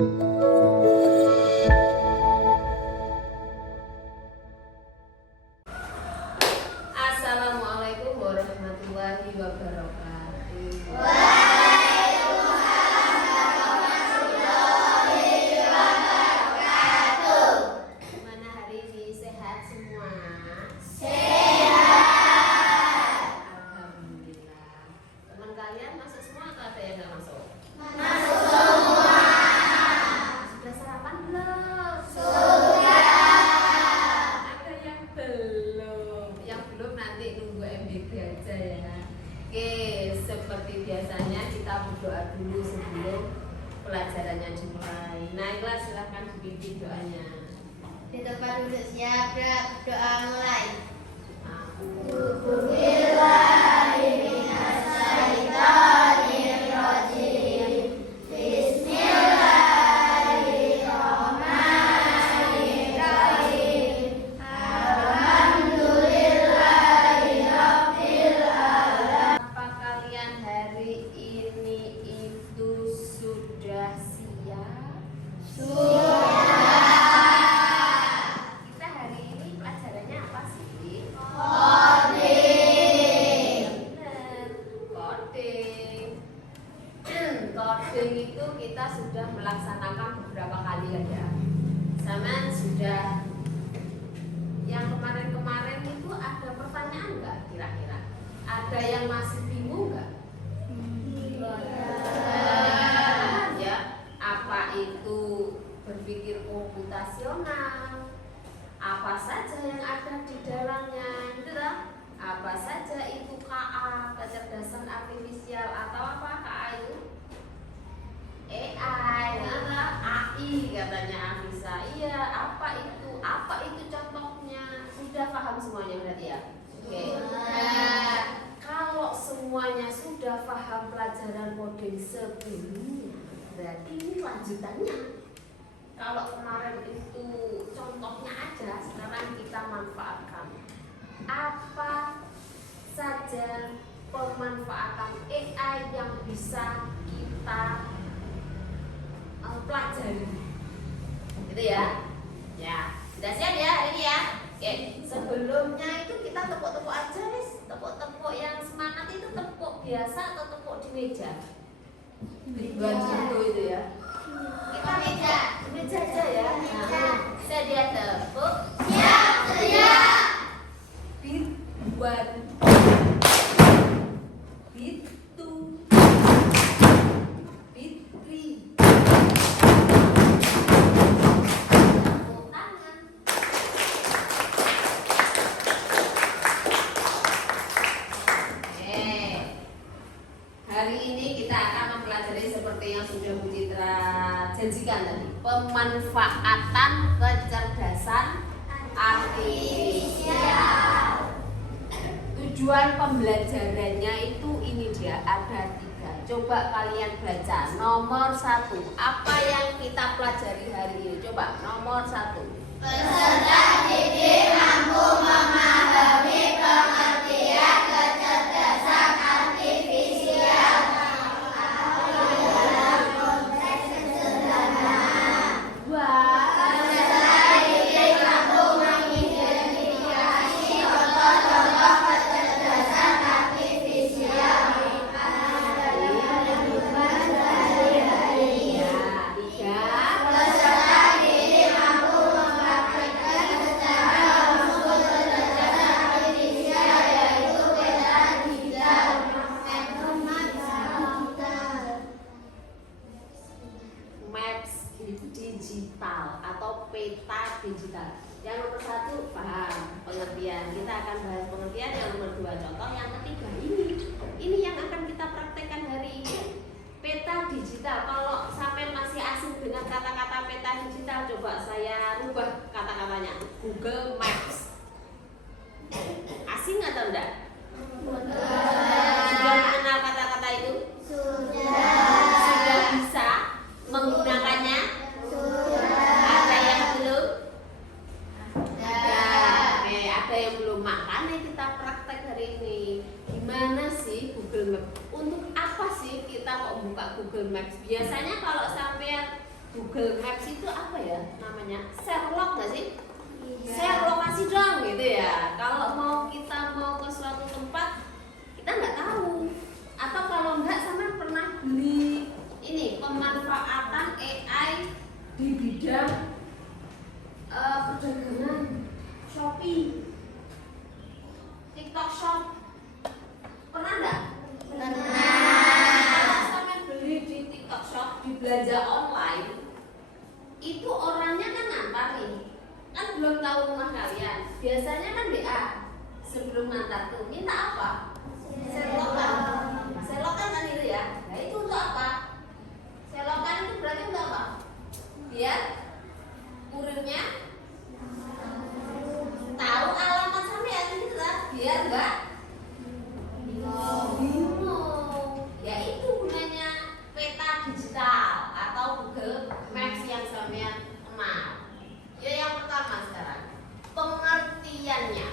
Assalamualaikum warahmatullahi wabarakatuh. Gimana hari ini, sehat semua? Alhamdulillah. Teman kalian masuk semua atau ada yang nggak masuk? Sudah sarapan belum? Ada yang belum. Yang belum nanti nunggu MBG aja ya. Oke, seperti biasanya kita berdoa dulu sebelum pelajarannya dimulai. Naiklah, silahkan dipimpin doanya. Di tempat duduk siap, doa mulai. Apa kalian hari ini itu sudah siap? Kita hari ini pelajarannya apa sih? Benar, coding. Coding itu kita sudah melaksanakan beberapa kali ya. Sama sudah yang kemarin-kemarin itu ada pertanyaan nggak kira-kira? Ada yang masih bingung nggak? Ya, apa itu berpikir komputasional? Apa saja yang ada di dalamnya, gitu lah. Apa saja itu KA, kecerdasan artifisial, atau apa KA itu? AI, AI katanya Afisa. Iya, apa itu? Apa itu contohnya? Sudah paham semuanya berarti ya? Oke. Nah, kalau semuanya sudah paham pelajaran coding sebelumnya, berarti ini lanjutannya. Kalau kemarin itu contohnya aja, sekarang kita manfaatkan. Apa saja pemanfaatan AI yang bisa kita pelajari, gitu ya? Ya, sudah siap ya hari ini ya? Oke, sebelumnya itu kita tepuk-tepuk aja, guys. Tepuk-tepuk yang semangat itu tepuk biasa atau tepuk di meja? Ribuan gitu itu ya. Kita di meja aja ya. Nah, sedia tepuk. Ribuan. Bitu. Fitri. Tepuk tangan. Hari ini kita akan mempelajari seperti yang sudah Bu Citra janjikan tadi, pemanfaatan kecerdasan artifisial. Tujuan pembelajarannya itu ini dia, ada 3. Coba kalian baca. Nomor 1, apa yang kita pelajari hari ini? Coba nomor 1. Peserta didik mampu memahami pengertian kecerdasan artifisial. Peserta didik mampu mengidentifikasi contoh-contoh kecerdasan artifisial. Peserta didik mampu mempraktikkan secara langsung kecerdasan artifisial, yaitu peta digital. Maps digital atau peta digital. Yang nomor 1 paham pengertian. Kita akan bahas pengertian. Yang nomor 2 contoh. Yang ketiga ini yang akan kita praktekkan hari ini. Peta digital. Kalau sampai masih asing dengan kata-kata peta digital, coba saya rubah kata-katanya. Google Maps. Asing atau enggak? Sudah mengenal kata-kata itu? Sudah bisa menggunakannya? Ada yang belum? Ada yang belum. Makanya kita praktek hari ini. Gimana sih Google Maps? Untuk apa sih kita kok buka Google Maps? Biasanya kalau sampai Google Maps itu apa ya namanya? Sherlock nggak sih? Iya. Share lokasi dong gitu ya. Kalau kita mau ke suatu tempat kita nggak tahu. Atau kalau nggak sama pernah beli ini pemanfaatan AI di bidang perdagangan Shopee, TikTok Shop. Pernah nggak? Kalau sampai beli di TikTok Shop di belanja online itu orangnya kan ngantar nih, kan belum tahu rumah kalian. Biasanya kan DA sebelum ngantar tuh minta apa? Selokan. Selokan kan itu ya. Nah itu untuk apa? Selokan itu berarti untuk apa? Biar kurirnya tahu alamat sampean gitu lah, biar enggak bingung. Ya itu gunanya peta digital atau Google Maps yang sampean kenal. Ya yang pertama sekarang pengertiannya.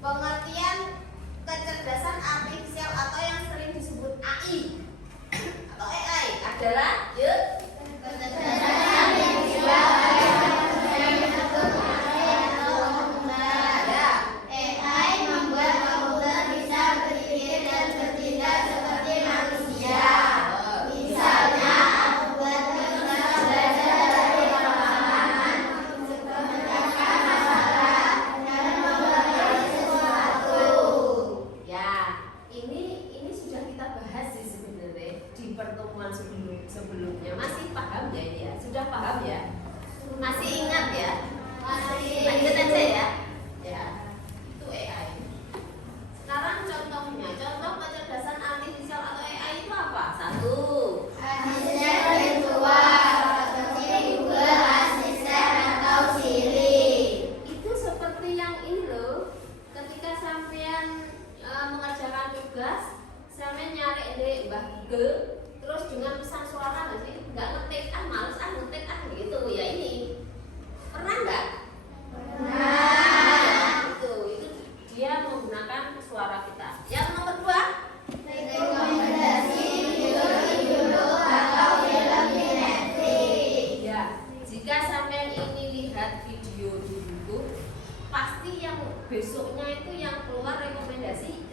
Pengertian kecerdasan artifisial atau yang sering disebut AI atau AI adalah yuk Kecerdasan artifisial yang disebut AI membuat komputer bisa berpikir dan bertindak seperti manusia. Misalnya, membuat kita belajar dari pengalaman, memecahkan masalah, dan mempelajari sesuatu. ya. Ini sudah kita bahas sih sebenarnya di pertemuan sebelumnya. Masih paham ya ini ya? Sudah paham ya? Masih ingat ya? Masih. Lanjut aja ya. Ya. Itu AI. Sekarang contohnya, contoh kecerdasan artifisial atau AI itu apa? Satu. Asisten virtual seperti Google Assistant atau Siri. Itu seperti yang ini loh. Ketika sampean mengerjakan tugas, sampean nyari di Mbah Google, terus dengan pesan suara nggak sih? Nggak ngetik, males ngetik gitu ya ini. Pernah nggak? Itu dia menggunakan suara kita. Yang nomor dua, Rekomendasi video atau film di Netflix. ya, jika sampean ini lihat video di YouTube, pasti yang besoknya itu yang keluar rekomendasi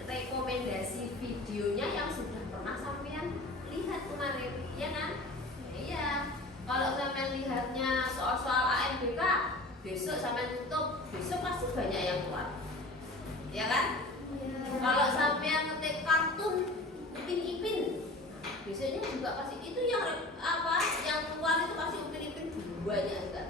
videonya yang sudah pernah sampean lihat kemarin, ya kan? Iya. Kalau sampean lihatnya soal-soal AMBK, besok sampean tutup, besok pasti banyak yang keluar, ya kan? Kalau sampean ngetik kartun Upin-Ipin, biasanya juga pasti itu yang yang keluar itu pasti Upin-Ipin banyak juga,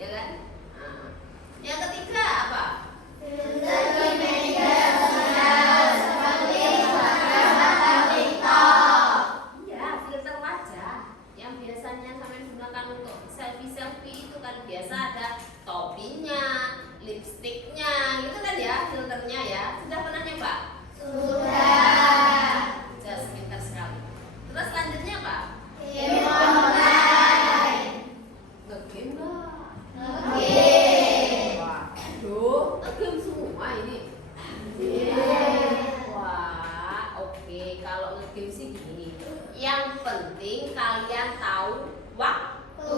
ya kan? Nah, yang ketiga apa? Filter di media sosial seperti Instagram atau TikTok. Iya, filter wajah yang biasanya sampean gunakan untuk selfie itu kan biasa ada topinya, lipstiknya, gitu kan ya filternya ya. Sudah pernah nyoba? Sudah. Just pintar sekali. Terus selanjutnya apa? Game online. Ngegame nggak? Game. Waduh, ngegame semua ini. Wah, oke. Kalau ngegame sih gini. Yang penting kalian tahu waktu.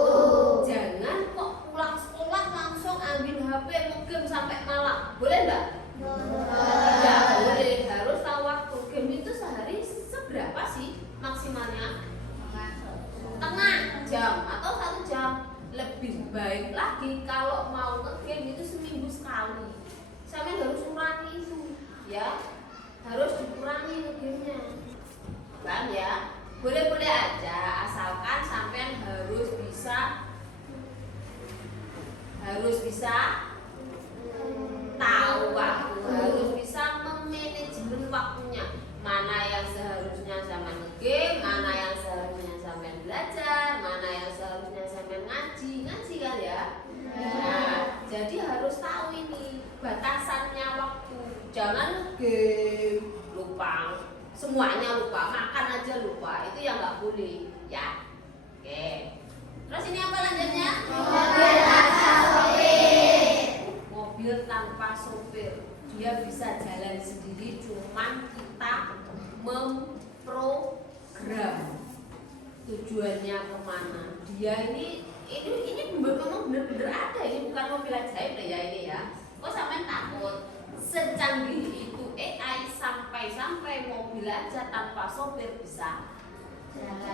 Jangan kok pulang sekolah langsung ambil HP ngegame sampai malam. Boleh nggak? Tidak boleh. Harus tahu waktu. Game itu sehari seberapa sih maksimalnya? Setengah jam atau 1 jam. Lebih baik lagi kalau mau ngegame itu seminggu sekali. Sampai harus kurangi itu, ya. Harus dikurangi ngegamenya. Kan ya? Boleh-boleh aja asalkan sampean harus bisa tahu waktu, harus bisa memanajemen waktunya. Mana yang seharusnya sampean ngegame, mana yang seharusnya sampean belajar, mana yang seharusnya sampean ngaji kan ya. Nah, jadi harus tahu ini batasannya waktu. Jangan ngegame lupa, semuanya lupa, makan aja lupa, itu yang nggak boleh ya. Oke. Terus ini apa lanjutnya? Mobil tanpa sopir. Mobil tanpa sopir. Dia bisa jalan sendiri, cuman kita memprogram tujuannya kemana. Dia dia ini memang bener-bener ada, ini bukan mobil ajaib ya ini ya. Kok sampean takut? Secanggih itu AI sampai mobil aja tanpa sopir bisa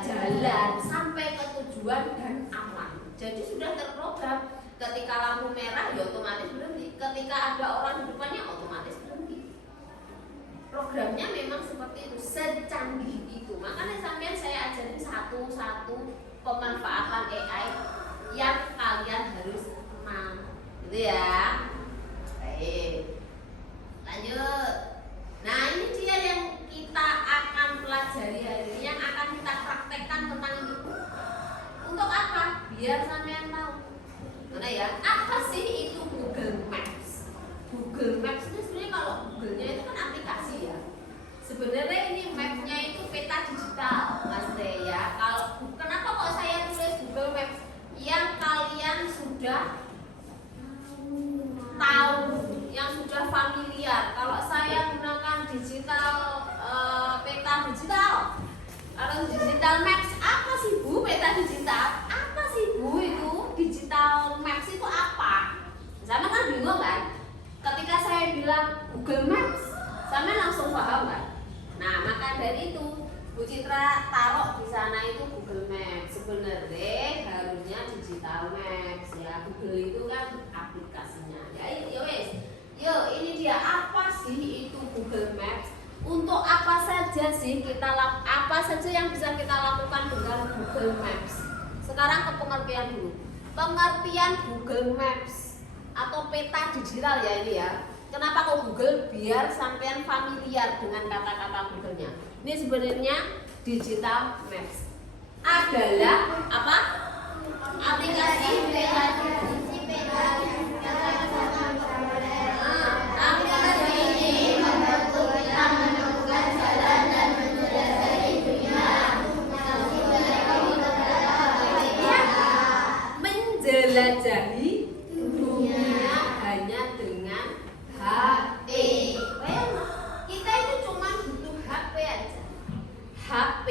jalan sampai ke tujuan dan aman. Jadi sudah terprogram. Ketika lampu merah ya otomatis berhenti. Ketika ada orang di depannya otomatis berhenti. Programnya memang seperti itu, secanggih itu. Makanya sampean saya ajarin satu-satu pemanfaatan AI yang kalian harus kenal, gitu ya. Baik, lanjut. Nah ini dia yang kita akan pelajari hari ini, yang akan kita praktekkan tentang ini. Untuk apa? Biar sampean tahu. Mana ya? Apa sih itu Google Maps? Google Maps itu sebenarnya, kalau Google-nya itu kan aplikasi ya. Sebenarnya ini mapnya itu peta digital, Mas Teh ya. Kalau kenapa kok saya tulis Google Maps? Yang kalian sudah tahu, yang sudah familiar. Kalau saya gunakan digital peta digital atau digital maps, apa sih Bu peta digital? Apa sih Bu itu digital maps itu apa? Sama kan bingung kan? Ketika saya bilang Google Maps, sama langsung paham kan? Nah maka dari itu Bu Citra taruh di sana itu Google Maps. Sebenarnya harusnya digital maps ya. Google itu kan aplikasinya. Ya wes. Yo ini dia, apa sih itu Google Maps? Untuk apa saja sih apa saja yang bisa kita lakukan dengan Google Maps? Sekarang ke pengertian dulu. Pengertian Google Maps atau peta digital ya ini ya. Kenapa kok Google? Biar sampean familiar dengan kata-kata Google-nya. Ini sebenarnya digital maps adalah apa? Aplikasi peta. Aplikasi ini membantu kita menemukan jalan dan menjelajahi dunia. Menjelajahi dunia hanya dengan HP. Kita itu cuma butuh HP aja. HP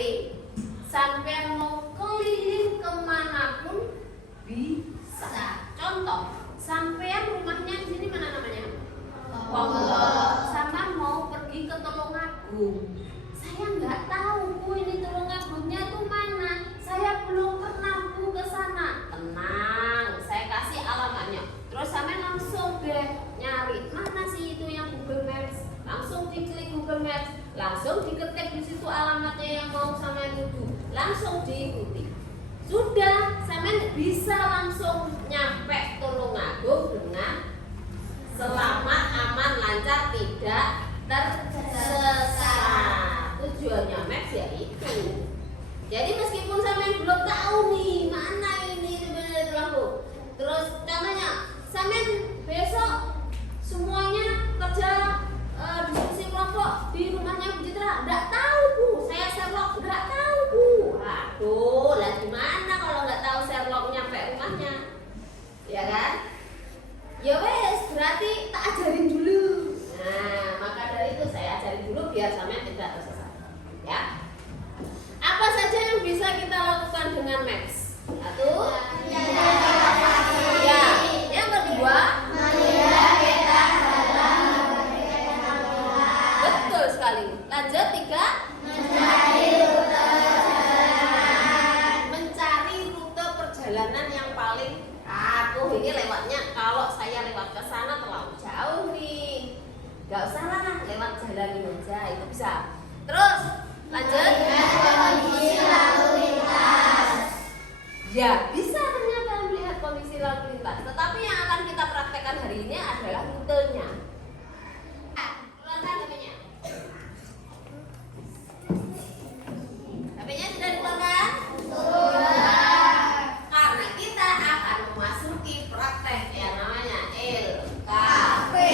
sampai mau keliling kemanapun bisa. Contoh, sampean rumahnya di sini mana namanya? Ponggok. Sama mau pergi ke Tulungagung. Saya nggak tahu Bu ini Tulungagungnya tuh mana. Saya belum pernah Bu ke sana. Tenang, saya kasih alamatnya. Terus sampean langsung deh nyari mana sih itu yang Google Maps. Langsung diklik Google Maps, langsung diketik di situ alamatnya yang mau sampean tuju. Langsung diikuti. Sudah, sampean bisa langsung nyampe Tulungagung dengan selamat, aman, lancar, tidak tersesat. Tujuannya Maps ya itu. Jadi meskipun sampean belum tahu nih mana ini sebenarnya Tulungagung. Terus contohnya, sampean besok semuanya kerja diskusi kelompok di rumahnya Bu Citra, nggak tahu Bu, saya Sherlock nggak tahu Bu. Aduh, lah gimana kalau nggak tahu Sherlock nyampe rumahnya, ya kan? Ya wes, berarti tak ajarin dulu. Nah, maka dari itu saya ajarin dulu biar sampean tidak tersesat. Ya. Apa saja yang bisa kita lakukan dengan Maps? Satu. Ya. Yang kedua. Betul sekali. Lanjut, 3. Mencari rute perjalanan yang paling ini lewatnya, kalau saya lewat ke sana terlalu jauh nih, nggak usah lah lewat jalan ini aja, itu bisa. Terus lanjut. Kondisi lalu lintas. Ya bisa ternyata melihat kondisi lalu lintas. Tetapi yang akan kita praktekkan hari ini adalah rutenya. Keluarkan HP-nya. HP-nya sudah dikeluarkan? Karena kita akan memasuki praktek yang namanya LKPD.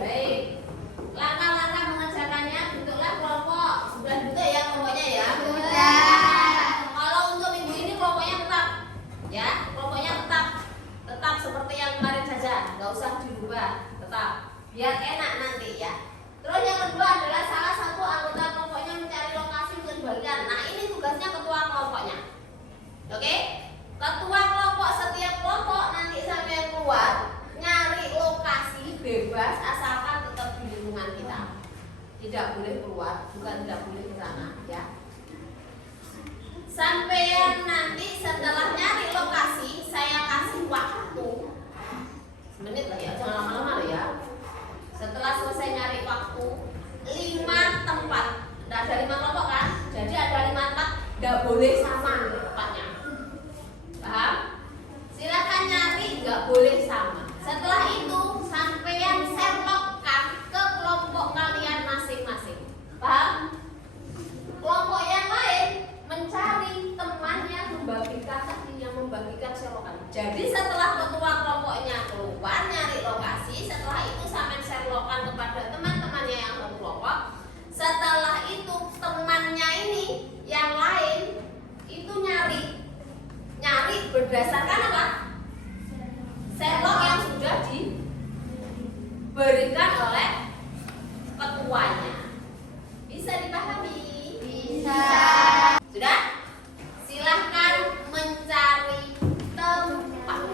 Baik. Langkah-langkah mengerjakannya, bentuklah kelompok. Sudah bentuk ya kelompoknya ya? Sudah. Kalau untuk minggu ini kelompoknya tetap, ya, kelompoknya tetap seperti yang kemarin saja, nggak usah dirubah, tetap. Biar enak nanti ya. Terus yang kedua adalah salah satu anggota kelompoknya mencari lokasi untuk dibagikan. Nah ini tugasnya ketua kelompoknya. Oke? Ketua kelompok setiap kelompok nanti sampai keluar nyari lokasi bebas asalkan tetap di lingkungan kita. Tidak boleh keluar, bukan tidak boleh ke sana, ya. Sampai nanti setelah nyari lokasi, saya kasih waktu semenit lah ya, jangan lama-lama lah ya. Setelah selesai nyari waktu 5 tempat, nah, ada 5 kelompok kan, jadi ada 5 tempat, nggak boleh sama tempatnya. Paham? Silakan nyari, nggak boleh sama. Setelah itu sampean serlokkan ke kelompok kalian masing-masing. Paham? Kelompok yang lain mencari temannya membagikan selokan. Jadi setelah ketua kelompoknya keluar nyari lokasi, setelah itu sampean selokan kepada teman-temannya yang satu kelompok. Setelah itu temannya ini yang lain itu nyari berdasarkan apa? Selok yang sudah diberikan oleh ketuanya. Bisa dipahami? Bisa. Sudah? Silahkan mencari tempat.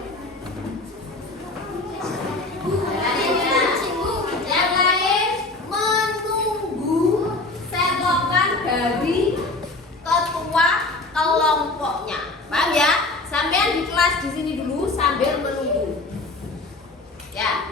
Yang lain menunggu selokan dari ketua kelompoknya. Paham ya? Sampean di kelas di sini dulu sambil menunggu. Ya.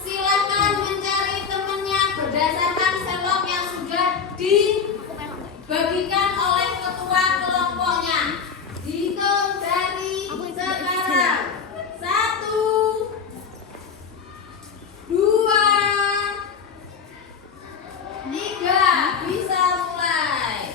Silakan mencari temannya berdasarkan selok yang sudah dibagikan oleh ketua kelompoknya. Dihitung dari sekarang. 1, 2, 3. Bisa mulai.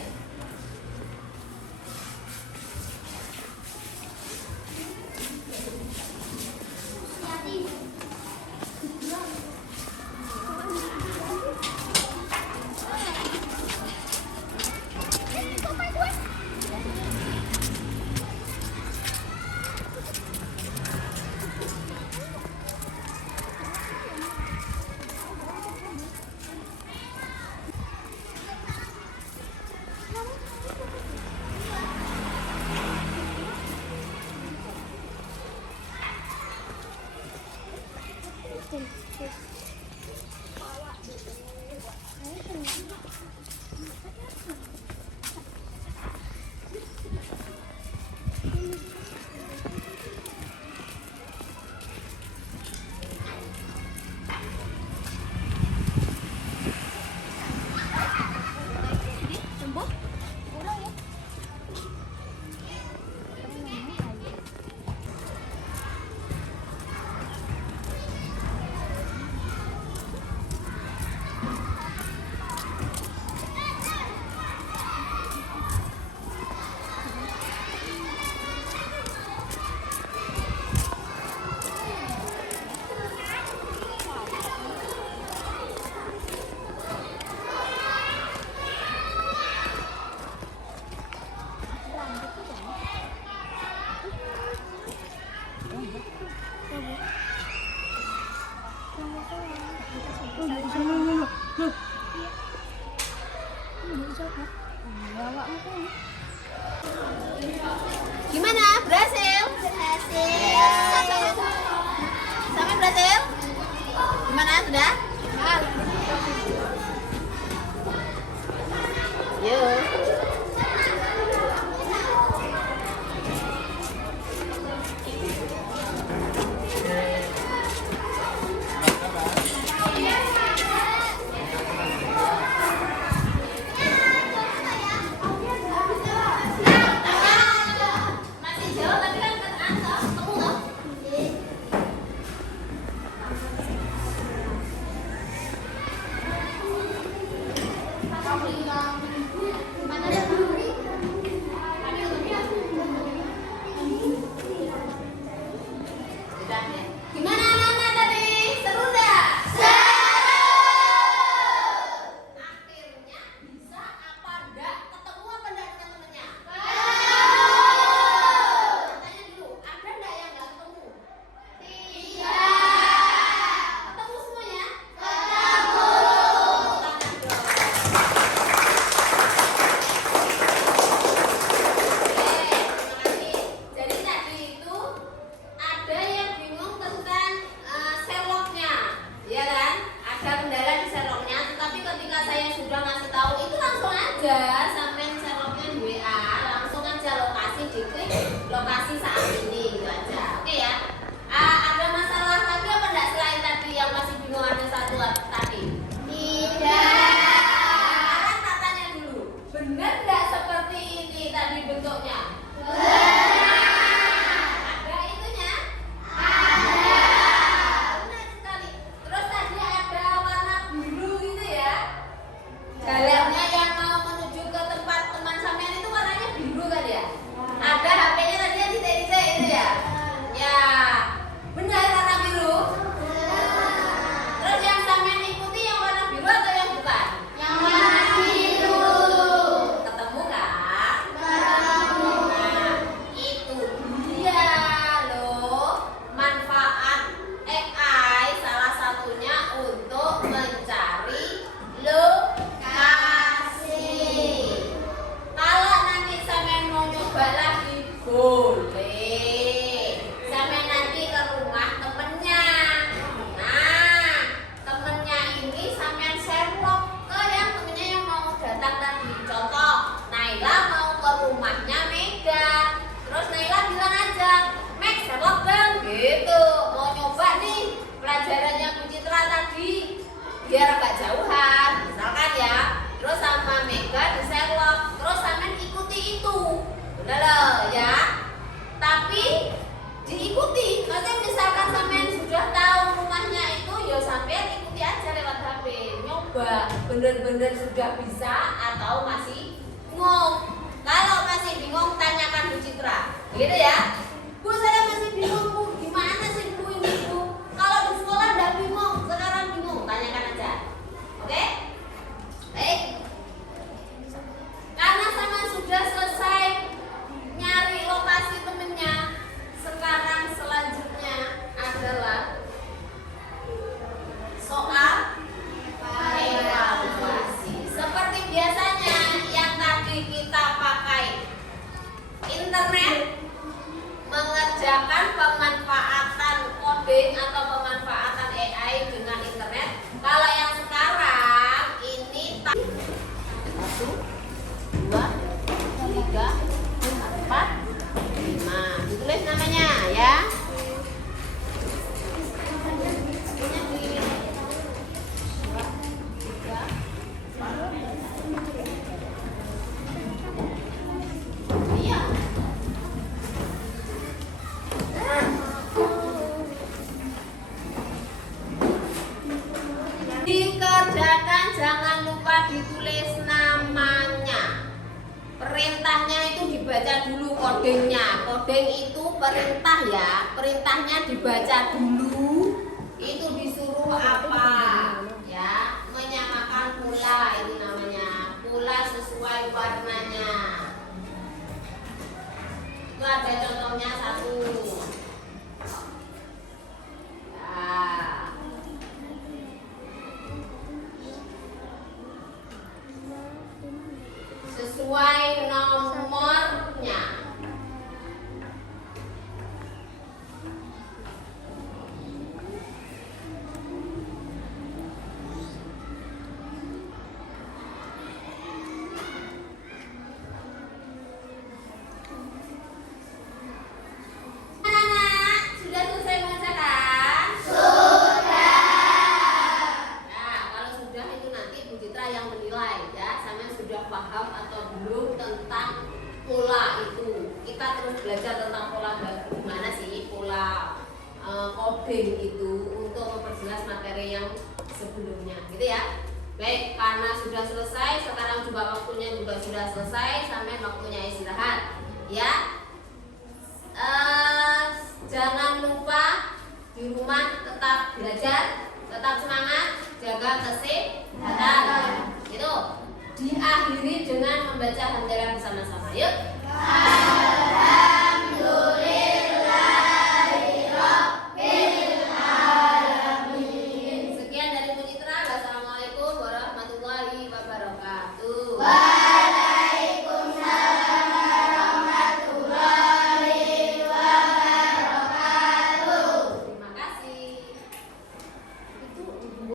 Gimana? Berhasil? Berhasil. Sampai berhasil? Gimana? Sudah? Yuk. Masih Udah loh ya. Tapi diikuti. Kalau misalkan sampean sudah tahu rumahnya itu, ya sampean ikuti aja lewat HP. Nyoba bener-bener sudah bisa atau masih bingung. Kalau masih bingung, tanyakan Bu Citra. Begitu ya. Bu, saya masih bingung, Bu. Gimana sih Bu ini, Bu? Kalau di sekolah udah bingung, sekarang bingung, tanyakan aja. Oke? Baik. Karena sama sudah selesai nyari lokasi temennya, sekarang selanjutnya adalah soal evaluasi. Seperti biasanya yang tadi kita pakai internet, mengerjakan pemanfaatan coding atau pemanfaatan AI dengan internet. Kalau yang sekarang ini 1, 2, 3, 4, 5. Ditulis namanya ya. Iya. Dikerjakan, jangan lupa ditulis namanya. Perintahnya itu dibaca dulu kodenya. Kodeng itu perintah ya. Perintahnya dibaca dulu. Itu disuruh apa? Ya, menyamakan pola itu namanya. Pola sesuai warnanya. Itu ada contohnya 1. Ya. Sesuai nomornya. Anak-anak, sudah selesai mengerjakan? Nah, kalau sudah itu nanti Bu Citra yang menilai ya, sama sudah paham atau belum tentang pola itu. Kita terus belajar tentang pola gimana sih pola coding itu untuk memperjelas materi yang sebelumnya, gitu ya. Baik, karena sudah selesai, sekarang juga waktunya juga sudah selesai, sampai waktunya istirahat, ya. Jangan lupa di rumah tetap belajar, tetap semangat, jaga kesehatan. Gitu. Diakhiri dengan membaca hamdalah bersama-sama. Yuk.